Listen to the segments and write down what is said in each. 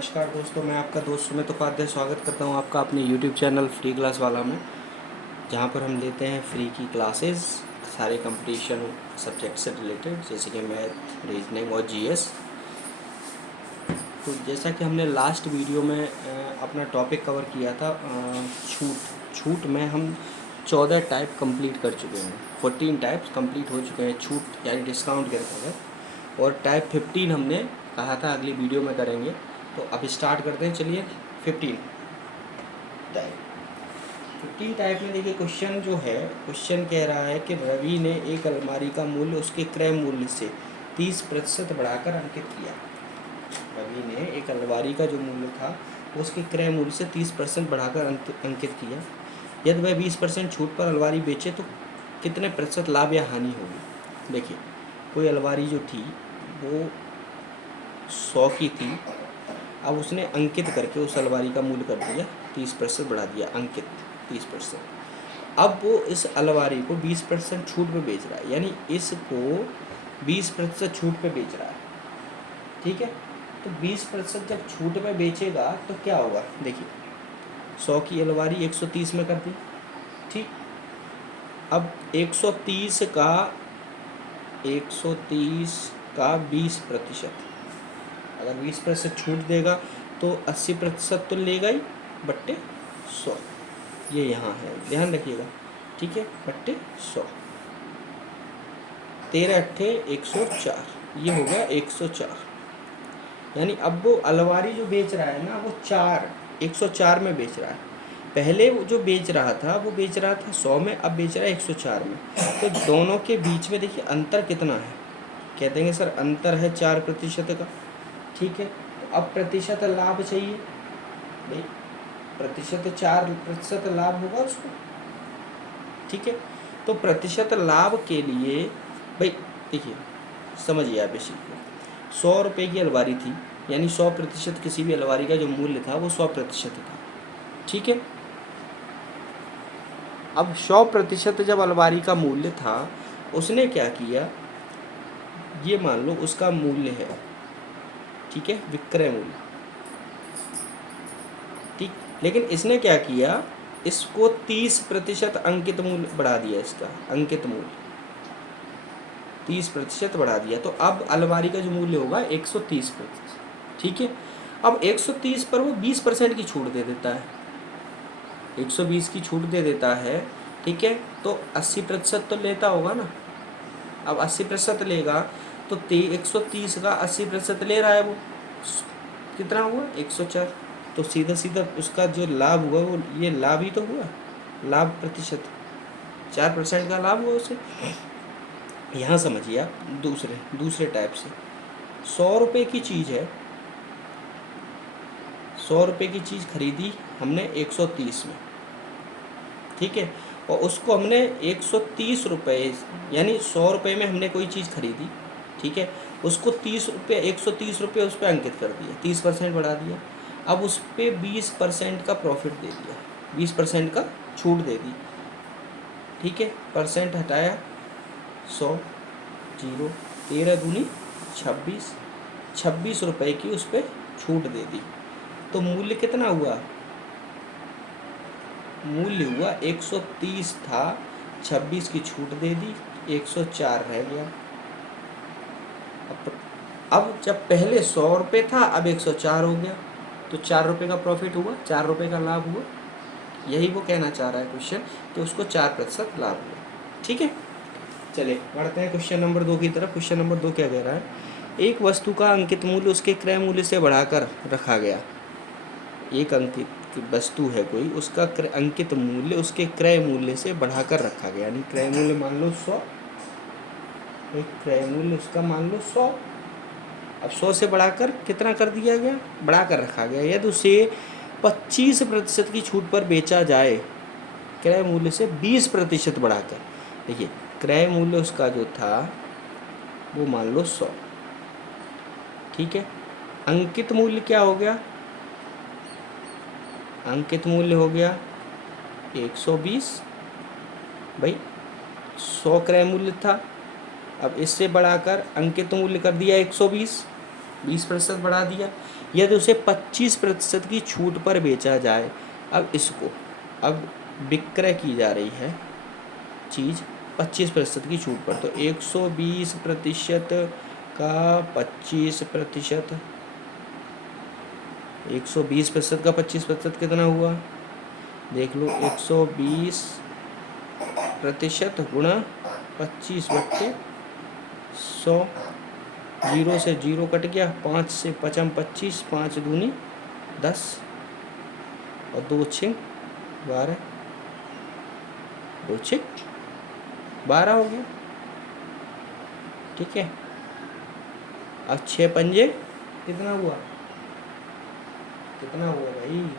नमस्कार दोस्तों, मैं आपका दोस्त सुमित उपाध्याय स्वागत करता हूं आपका अपने YouTube चैनल फ्री क्लास वाला में, जहां पर हम लेते हैं फ्री की क्लासेस सारे कंपटीशन सब्जेक्ट से रिलेटेड, जैसे कि मैथ, रीजनिंग और जीएस। तो जैसा कि हमने लास्ट वीडियो में अपना टॉपिक कवर किया था, छूट में हम 14 टाइप कंप्लीट कर चुके हैं। 14 टाइप्स कंप्लीट हो चुके हैं छूट यानी डिस्काउंट के अंतर्गत, और टाइप 15 हमने कहा था अगली वीडियो में करेंगे। तो अब स्टार्ट करते हैं, चलिए। 15 टाइप 15 टाइप में देखिए, क्वेश्चन जो है, क्वेश्चन कह रहा है कि रवि ने एक अलमारी का मूल्य उसके क्रय मूल्य से 30% बढ़ाकर अंकित किया। रवि ने एक अलमारी का जो मूल्य था उसके क्रय मूल्य से 30% बढ़ाकर अंकित किया। यदि वह 20% छूट पर अलमारी बेचे तो कितने प्रतिशत लाभ या हानि होगी। देखिए, कोई अलमारी जो थी वो 100 की थी, अब उसने अंकित करके उस अलमारी का मूल्य कर दिया 30% बढ़ा दिया, अंकित 30%। अब वो इस अलमारी को 20% छूट पे बेच रहा है, यानी इसको 20% छूट पे बेच रहा है। ठीक है, तो 20% जब छूट पे बेचेगा तो क्या होगा। देखिए, 100 की अलमारी 130 में कर दी, ठीक। अब 130 का 20%, अगर 20% छूट देगा तो 80% तो लेगा ही, बट्टे 100, ये यहाँ है, ध्यान रखिएगा। ठीक है, बट्टे 100, 13 अट्ठे 104, ये हो गया 104। यानी अब वो अलमारी जो बेच रहा है ना, वो 104 में बेच रहा है। पहले वो जो बेच रहा था वो बेच रहा था 100 में, अब बेच रहा है 104 में। तो दोनों के बीच में देखिए अंतर कितना है। कह देंगे सर अंतर है 4% का। ठीक है, तो अब प्रतिशत लाभ चाहिए भाई, प्रतिशत 4% लाभ होगा उसको। ठीक है, तो प्रतिशत लाभ के लिए भाई देखिए, समझिए आप इसी को। 100 रुपये की अलमारी थी, यानी 100% किसी भी अलमारी का जो मूल्य था वो 100% था। ठीक है, अब 100% जब अलमारी का मूल्य था, उसने क्या किया, ये मान लो उसका मूल्य है, ठीक है, विक्रय मूल्य, ठीक। लेकिन इसने क्या किया, इसको 30% अंकित मूल्य बढ़ा दिया, इसका अंकित मूल्य 30% बढ़ा दिया। तो अब अलमारी का जो मूल्य होगा 130%। ठीक है, अब 130 पर वो 20% की छूट दे देता है, 120 की छूट दे देता है। ठीक है, तो 80% तो लेता होगा ना। अब 80% लेगा तो 130 का 80% ले रहा है, वो कितना हुआ 104। तो सीधा सीधा उसका जो लाभ हुआ वो ये लाभ ही तो हुआ, लाभ प्रतिशत 4% का लाभ हुआ उसे। यहाँ समझिए आप दूसरे टाइप से, 100 रुपये की चीज़ है, 100 रुपये की चीज़ खरीदी हमने 130 में, ठीक है, और उसको हमने 130 रुपये, यानी 100 रुपये में हमने कोई चीज़ खरीदी, ठीक है, उसको 30 रुपये 130 रुपये उस पर अंकित कर दिया, 30% बढ़ा दिया। अब उस पर 20% का प्रॉफिट दे दिया, 20% का छूट दे दी। ठीक है, परसेंट हटाया 100, 0, 13 दूनी 26, 26 रुपये की उस पर छूट दे दी। तो मूल्य कितना हुआ, मूल्य हुआ 130 था, 26 की छूट दे दी, 104 रह गया। अब जब पहले 100 रुपये था, अब 104 हो गया, तो 4 रुपये का प्रॉफिट हुआ, 4 रुपये का लाभ हुआ। यही वो कहना चाह रहा है क्वेश्चन, कि उसको 4% लाभ हुआ। ठीक है, चलिए बढ़ते हैं क्वेश्चन नंबर 2 की तरफ। क्वेश्चन नंबर 2 क्या कह रहा है, एक वस्तु का अंकित मूल्य उसके क्रय मूल्य से बढ़ाकर रखा गया। एक अंकित वस्तु है कोई, उसका अंकित मूल्य उसके क्रय मूल्य से बढ़ाकर रखा गया, यानी क्रय मूल्य मान लो 100, एक क्रय मूल्य उसका मान लो 100, अब 100 से बढ़ाकर कितना कर दिया गया, बढ़ाकर रखा गया। यदि उसे 25% की छूट पर बेचा जाए, क्रय मूल्य से 20% बढ़ाकर। देखिए, क्रय मूल्य उसका जो था वो मान लो 100, ठीक है, अंकित मूल्य क्या हो गया, अंकित मूल्य हो गया 120, भाई 100 क्रय मूल्य था, अब इससे बढ़ाकर अंकित मूल्य कर दिया 120, 20% बढ़ा दिया। यदि उसे 25% की छूट पर बेचा जाए। अब विक्रय की जा रही है चीज़ 25% की छूट पर, तो 120% का 25%, 120% का 25% कितना हुआ देख लो, 120% गुणा 25/100, जीरो से जीरो कट गया, 5 से 5 25, 5 दूनी 10 और 2 6 12, 2 6 12 हो गया। ठीक है, अब 6 पंजे कितना हुआ भाई,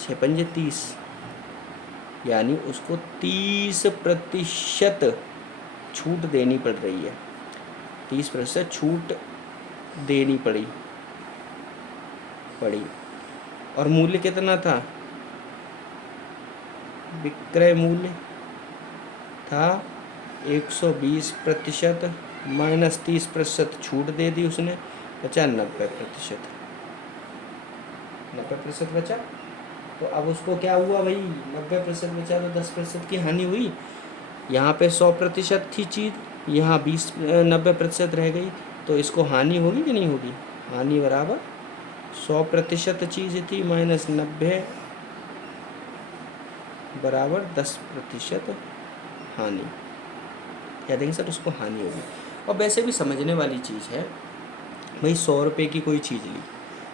6 पंजे 30, यानी उसको 30% छूट देनी पड़ रही है, 30% छूट देनी पड़ी। और मूल्य कितना था, विक्रय मूल्य था 120% माइनस 30% छूट दे दी उसने, बचा 90%, 90% बचा। तो अब उसको क्या हुआ भाई, 90% बचा तो 10% की हानि हुई। यहाँ पे 100% थी चीज़, यहाँ 90% रह गई, तो इसको हानि होगी कि नहीं होगी, हानि बराबर 100% चीज़ थी माइनस 90 बराबर 10% हानि। या देखें सर उसको हानि होगी। और वैसे भी समझने वाली चीज़ है भाई, 100 रुपये की कोई चीज़ ली,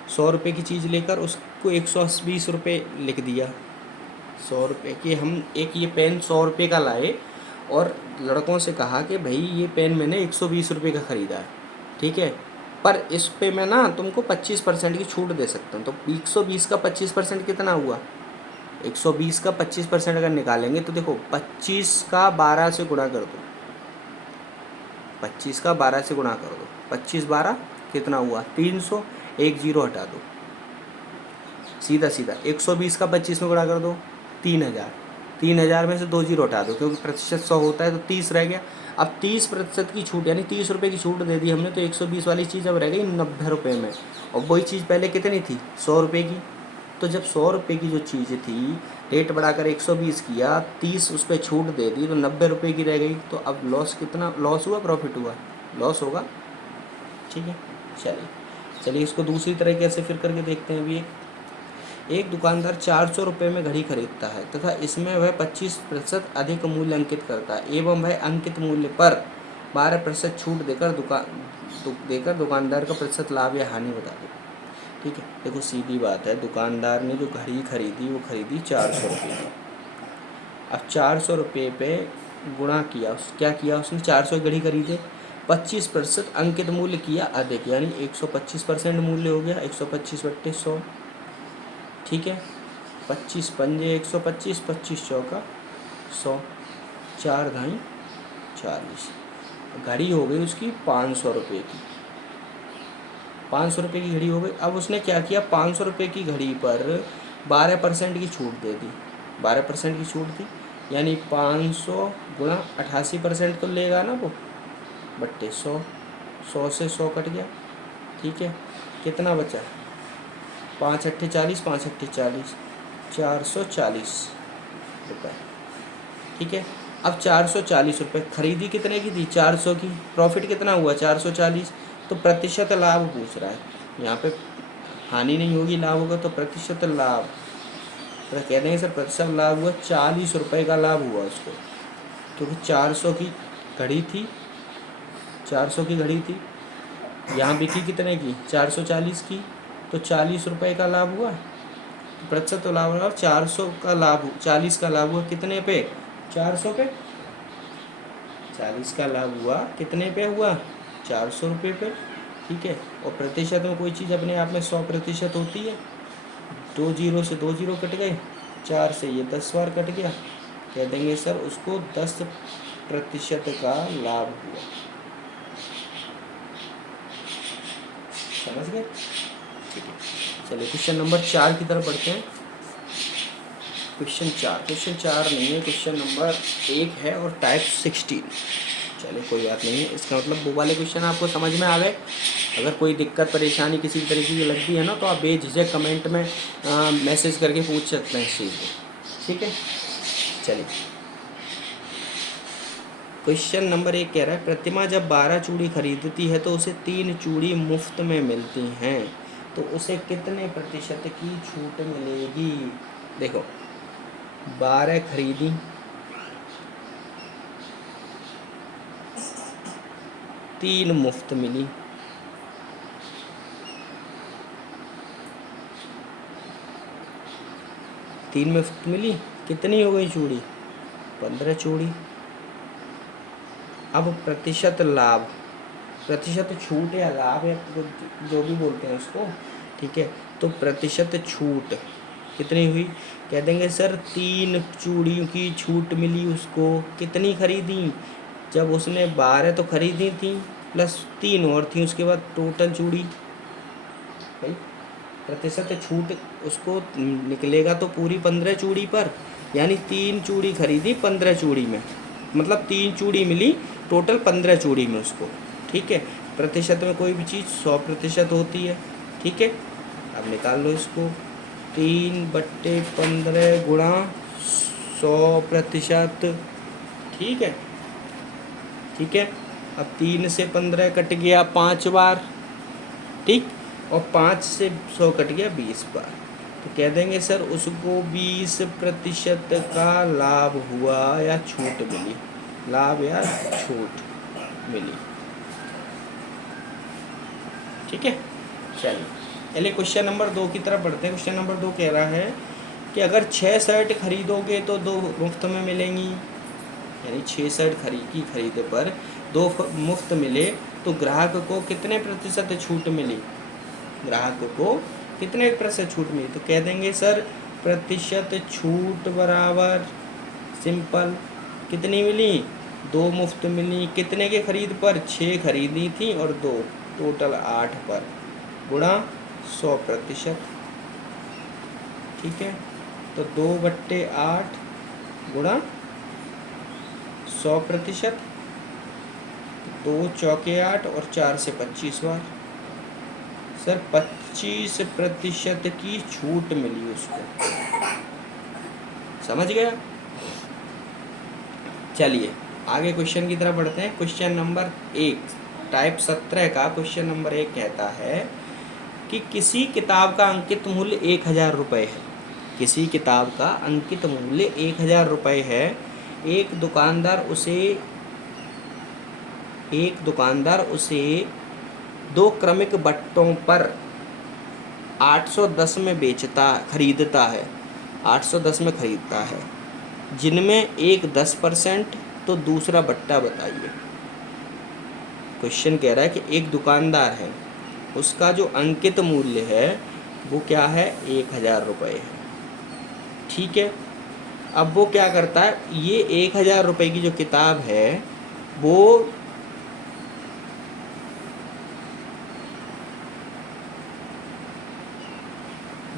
100 रुपये की चीज़ लेकर उसको 120 रुपये लिख दिया। 100 रुपये की हम एक ये पेन 100 रुपये का लाए और लड़कों से कहा कि भाई ये पेन मैंने 120 रुपये का ख़रीदा है, ठीक है, पर इस पे मैं ना तुमको 25% की छूट दे सकता हूँ। तो 120 का 25% कितना हुआ, 120 का 25% अगर निकालेंगे तो देखो 25 का 12 से गुणा कर दो, 25 का 12 से गुणा कर दो, 25 12 कितना हुआ 300, एक जीरो हटा दो, सीधा 120 का 25 में गुणा कर दो 3000, 3000 में से 2 जीरो हटा दो क्योंकि प्रतिशत 100 होता है तो 30 रह गया। अब 30% की छूट यानी 30 रुपये की छूट दे दी हमने, तो 120 वाली चीज़ अब रह गई 90 रुपये में, और वही चीज़ पहले कितनी थी 100 रुपये की। तो जब 100 रुपये की जो चीज़ थी रेट बढ़ाकर 120 किया, 30 उस पर छूट दे दी तो 90 रुपये की रह गई। तो अब लॉस कितना, लॉस हुआ प्रॉफिट हुआ, लॉस होगा। ठीक है, चलिए इसको दूसरी तरीके से फिर करके देखते हैं। अभी एक दुकानदार 400 रुपये में घड़ी खरीदता है तथा इसमें वह 25% अधिक मूल्य अंकित करता है एवं वह अंकित मूल्य पर 12% छूट देकर दुकानदार का प्रतिशत लाभ या हानि बता दो। ठीक है, देखो सीधी बात है, दुकानदार ने जो घड़ी खरीदी वो खरीदी 400 रुपये की। अब 400 रुपये पे गुणा किया, क्या किया उसने, 400 की घड़ी खरीदे, 25% अंकित मूल्य किया अधिक, यानी 125% मूल्य हो गया, 125/100। ठीक है, 25 पंजे 125, 25 चौका 100, 4 धाई 40। घड़ी हो गई उसकी 500 रुपये की, 500 रुपये की घड़ी हो गई। अब उसने क्या किया, 500 रुपये की घड़ी पर 12% की छूट दे दी, 12% की छूट दी, यानी 500 गुणा 88% तो लेगा ना वो, बट्टे 100, 100 से 100 कट गया। ठीक है, कितना बचा, 5 अट्ठे 40, 5 अट्ठे 40, 440 रुपये। ठीक है, अब 440 रुपये खरीदी कितने की थी, 400 की, प्रॉफिट कितना हुआ 440। तो प्रतिशत लाभ पूछ रहा है, यहाँ पे हानि नहीं होगी, लाभ होगा, तो प्रतिशत लाभ तो कह देंगे सर प्रतिशत लाभ हुआ 40 रुपये का लाभ हुआ उसको, क्योंकि 400 की घड़ी थी, 400 की घड़ी थी, यहाँ बिकी कितने की 440 की, तो 40 रुपये का लाभ हुआ। तो प्रतिशत तो लाभ हुआ 400 का लाभ, 40 का लाभ हुआ कितने पे, 400 पे, 40 का लाभ हुआ कितने पे हुआ, 400 रुपये पे। ठीक है, और प्रतिशत में कोई चीज़ अपने आप में 100% होती है, 2 जीरो से 2 जीरो कट गए, 4 से ये 10 बार कट गया, कह देंगे सर उसको 10% का लाभ हुआ। समझ गए। ठीक है, चलिए क्वेश्चन नंबर 4 की तरफ बढ़ते हैं। क्वेश्चन 4 नहीं है, क्वेश्चन नंबर 1 है और टाइप 16 चलिए कोई बात नहीं है, इसका मतलब वो वाले क्वेश्चन आपको समझ में आ गए। अगर कोई दिक्कत परेशानी किसी तरीके की लगती है ना तो आप बेझिझक कमेंट में मैसेज करके पूछ सकते हैं इस चीज़ को, ठीक है। चलिए क्वेश्चन नंबर 1 कह रहा है प्रतिमा जब 12 चूड़ी खरीदती है तो उसे 3 चूड़ी मुफ्त में मिलती हैं, तो उसे कितने प्रतिशत की छूट मिलेगी। देखो 12 खरीदी, 3 मुफ्त मिली, कितनी हो गई चूड़ी, 15 चूड़ी। अब प्रतिशत लाभ, प्रतिशत छूट या लाभ या जो भी बोलते हैं उसको, ठीक है। तो प्रतिशत छूट कितनी हुई, कह देंगे सर 3 चूड़ियों की छूट मिली उसको, कितनी खरीदी, जब उसने 12 तो खरीदी थी प्लस 3 और थी उसके बाद टोटल चूड़ी भाई, प्रतिशत छूट उसको निकलेगा तो पूरी 15 चूड़ी पर, यानी 3 चूड़ी खरीदी 15 चूड़ी में, मतलब 3 चूड़ी मिली टोटल 15 चूड़ी में उसको, ठीक है। प्रतिशत में कोई भी चीज़ 100% होती है, ठीक है। अब निकाल लो इसको, 3/15 गुणा 100%, ठीक है, ठीक है। अब 3 से 15 कट गया 5 बार, ठीक, और 5 से 100 कट गया 20 बार, तो कह देंगे सर उसको 20% का लाभ हुआ या छूट मिली, लाभ या छूट मिली, ठीक है। चलिए क्वेश्चन नंबर 2 की तरफ बढ़ते हैं। क्वेश्चन नंबर 2 कह रहा है कि अगर 6 शर्ट खरीदोगे तो 2 मुफ्त में मिलेंगी, यानी 6 शर्ट खरीदे पर 2 मुफ्त मिले तो ग्राहक को कितने प्रतिशत छूट मिली, ग्राहक को कितने प्रतिशत छूट मिली, तो कह देंगे सर प्रतिशत छूट बराबर सिंपल, कितनी मिली, 2 मुफ्त मिली, कितने के खरीद पर, 6 खरीदी थी और 2 टोटल 8 पर, गुणा 100%, ठीक है। तो 2/8 गुणा 100%, 2 चौके 8 और 4 से 25 बार, सर 25% की छूट मिली उसको, समझ गया। चलिए आगे क्वेश्चन की तरफ बढ़ते हैं। क्वेश्चन नंबर 1 टाइप 17 का क्वेश्चन नंबर 1 कहता है कि किसी किताब का अंकित मूल्य 1000 रुपये है, किसी किताब का अंकित मूल्य 1000 रुपये है, एक दुकानदार उसे 2 क्रमिक बट्टों पर 810 में खरीदता है, 810 में खरीदता है, जिनमें एक 10% तो दूसरा बट्टा बताइए। क्वेश्चन कह रहा है कि एक दुकानदार है, उसका जो अंकित मूल्य है वो क्या है, 1000 रुपये है, ठीक है। अब वो क्या करता है, ये 1000 रुपये की जो किताब है वो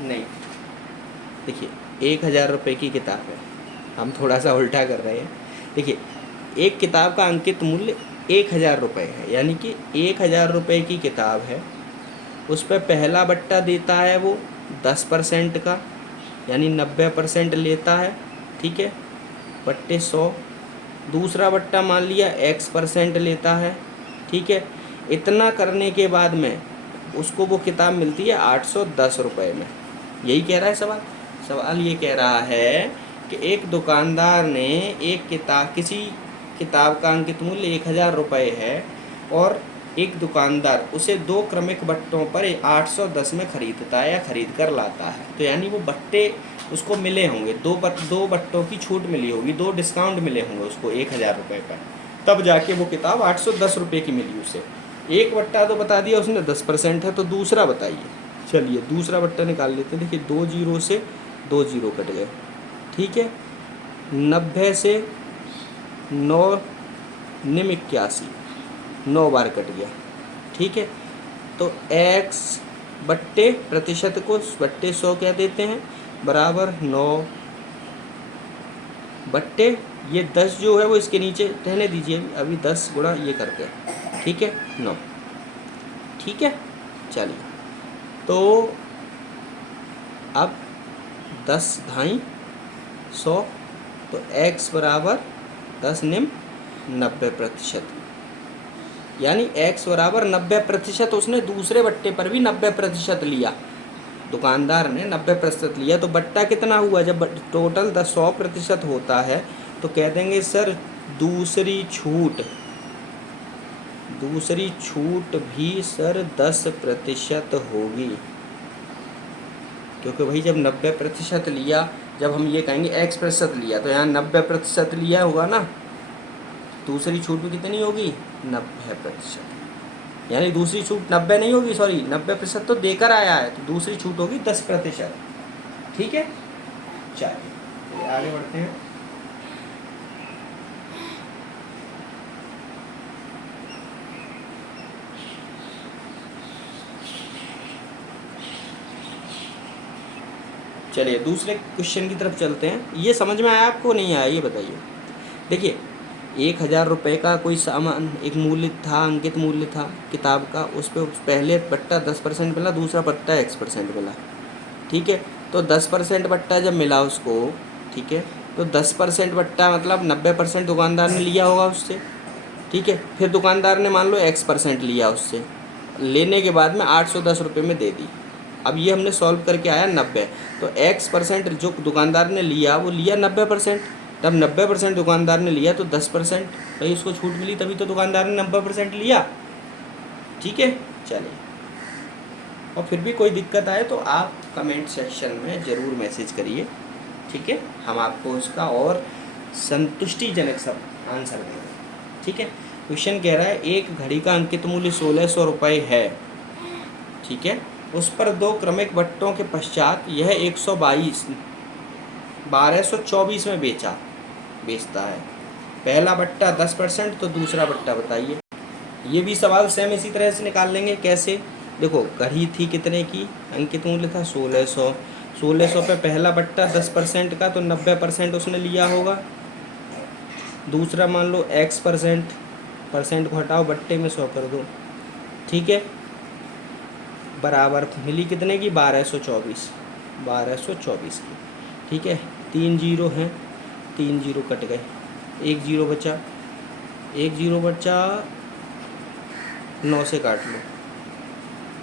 नहीं, देखिए 1000 रुपये की किताब है, हम थोड़ा सा उल्टा कर रहे हैं। देखिए एक किताब का अंकित मूल्य 1000 रुपये है, यानी कि 1000 रुपये की किताब है, उस पर पहला बट्टा देता है वो 10% का, यानी 90% लेता है, ठीक है, बट्टे 100। दूसरा बट्टा मान लिया X% लेता है, ठीक है। इतना करने के बाद में उसको वो किताब मिलती है 810 रुपये में। यही कह रहा है सवाल ये कह रहा है कि एक दुकानदार ने किसी किताब का अंकित मूल्य 1000 रुपये है और एक दुकानदार उसे 2 क्रमिक बट्टों पर 810 में खरीदता है या खरीद कर लाता है, तो यानी वो बट्टे उसको मिले होंगे, 2 बट्टों की छूट मिली होगी, 2 डिस्काउंट मिले होंगे उसको 1000 रुपये पर, तब जाके वो किताब 810 रुपये की मिली उसे। एक बट्टा तो बता दिया उसने 10% है, तो दूसरा बताइए। चलिए दूसरा बट्टा निकाल लेते हैं। देखिए 2 जीरो से 2 जीरो कट गए, ठीक है। 90 से 9 निम 81, 9 बार कट गया, ठीक है। तो X बट्टे प्रतिशत को बट्टे 100 क्या देते हैं, बराबर 9, बट्टे ये 10 जो है वो इसके नीचे रहने दीजिए, अभी 10 गुणा ये करके, ठीक है 9, ठीक है। चलिए तो अब 10 ढाई 100, तो x बराबर 10 निम 90%, यानी x बराबर 90%। उसने दूसरे बट्टे पर भी 90% लिया, दुकानदार ने 90% लिया, तो बट्टा कितना हुआ? जब टोटल 100% होता है तो कह देंगे सर दूसरी छूट भी सर 10% होगी, क्योंकि भाई जब 90% लिया, जब हम ये कहेंगे x% लिया तो यहाँ 90% लिया होगा ना, दूसरी छूट भी कितनी होगी? 90%, यानी दूसरी छूट 90 नहीं होगी, सॉरी 90% तो देकर आया है, तो दूसरी छूट होगी 10%, ठीक है। चलिए आगे बढ़ते हैं। चलिए दूसरे क्वेश्चन की तरफ चलते हैं। ये समझ में आया आपको, नहीं आया ये बताइए। देखिए 1000 रुपये का कोई सामान, एक मूल्य था, अंकित मूल्य था किताब का, उस पर पहले बट्टा 10% मिला, दूसरा बट्टा x% मिला, ठीक है। तो 10% बट्टा जब मिला उसको, ठीक है, तो 10% बट्टा मतलब 90% दुकानदार ने लिया होगा उससे, ठीक है। फिर दुकानदार ने मान लो x% लिया उससे, लेने के बाद में 810 रुपये में दे दी। अब ये हमने सॉल्व करके आया 90, तो x% जो दुकानदार ने लिया वो लिया 90%, तब 90% दुकानदार ने लिया तो 10% भाई उसको छूट मिली, तभी तो दुकानदार ने 90% लिया, ठीक है। चलिए, और फिर भी कोई दिक्कत आए तो आप कमेंट सेक्शन में ज़रूर मैसेज करिए, ठीक है, हम आपको उसका और संतुष्टिजनक सब आंसर देंगे, ठीक है। क्वेश्चन कह रहा है एक घड़ी का अंकित मूल्य 1600 रुपये है, ठीक है, उस पर 2 क्रमिक बट्टों के पश्चात यह 1224 में बेचता है। पहला बट्टा 10% तो दूसरा बट्टा बताइए। ये भी सवाल सेम इसी तरह से निकाल लेंगे। कैसे? देखो घड़ी थी कितने की, अंकित मूल्य था 1600 पे पहला बट्टा 10% का, तो 90% उसने लिया होगा। दूसरा मान लो x% को हटाओ, बट्टे में 100 कर दो, ठीक है, बराबर मिली कितने की? 1224 की, ठीक है। 3 जीरो हैं, 3 जीरो कट गए, 1 जीरो बचा, 9 से काट लो,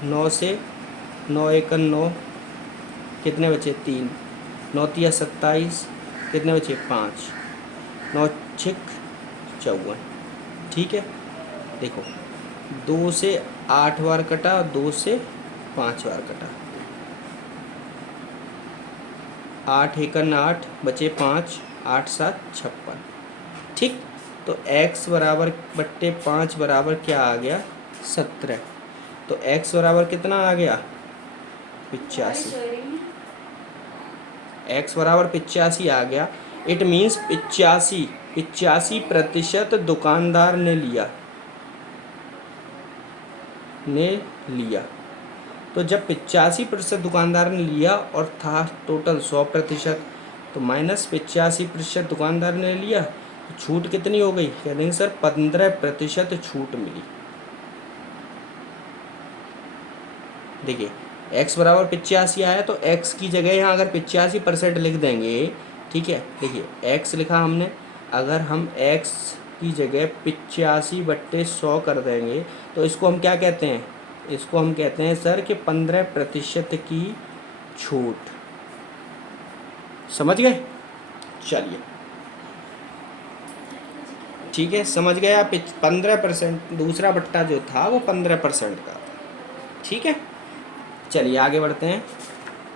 9 से 9 एक 9, कितने बचे? 3, 9 तिया 27, कितने बचे? 5, 9 6 54, ठीक है। देखो 2 से 8 बार कटा, 2 से 5 बार कटा, 8 एकन 8 बचे 5, 8 7 56, ठीक। तो x बराबर बट्टे 5 बराबर क्या आ गया? 17। तो x बराबर कितना आ गया? 85। x बराबर 85 आ गया। इट मीन्स 85% दुकानदार ने लिया। तो जब 85% दुकानदार ने लिया और था टोटल 100%, तो माइनस 85% दुकानदार ने लिया, तो छूट कितनी हो गई? कह देंगे सर 15% छूट मिली। देखिए x बराबर 85 आया, तो x की जगह यहाँ अगर 85% लिख देंगे, ठीक है। देखिए x लिखा हमने, अगर हम x की जगह 85/100 कर देंगे तो इसको हम क्या कहते हैं? इसको हम कहते हैं सर कि 15% की छूट। समझ गए? चलिए ठीक है, समझ गए आप। 15%, दूसरा बट्टा जो था वो 15% का था, ठीक है। चलिए आगे बढ़ते हैं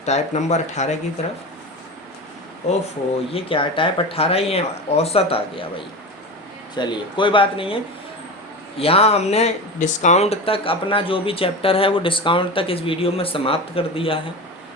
टाइप नंबर 18 की तरफ। ओफो, ये क्या है? टाइप 18 ही है, औसत आ गया भाई। चलिए कोई बात नहीं है, यहाँ हमने डिस्काउंट तक अपना जो भी चैप्टर है वो डिस्काउंट तक इस वीडियो में समाप्त कर दिया है।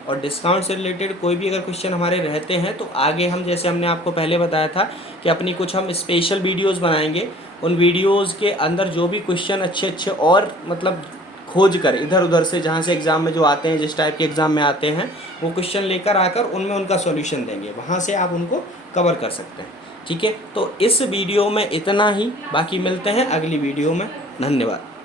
और डिस्काउंट से रिलेटेड कोई भी अगर क्वेश्चन हमारे रहते हैं तो आगे हम, जैसे हमने आपको पहले बताया था कि अपनी कुछ हम स्पेशल वीडियोस बनाएंगे, उन वीडियोस के अंदर जो भी क्वेश्चन अच्छे और मतलब खोज कर इधर उधर से, जहाँ से एग्ज़ाम में जो आते हैं, जिस टाइप के एग्ज़ाम में आते हैं, वो क्वेश्चन लेकर आकर उनमें उनका सॉल्यूशन देंगे, वहाँ से आप उनको कवर कर सकते हैं। ठीक है, तो इस वीडियो में इतना ही, बाकी मिलते हैं अगली वीडियो में। धन्यवाद।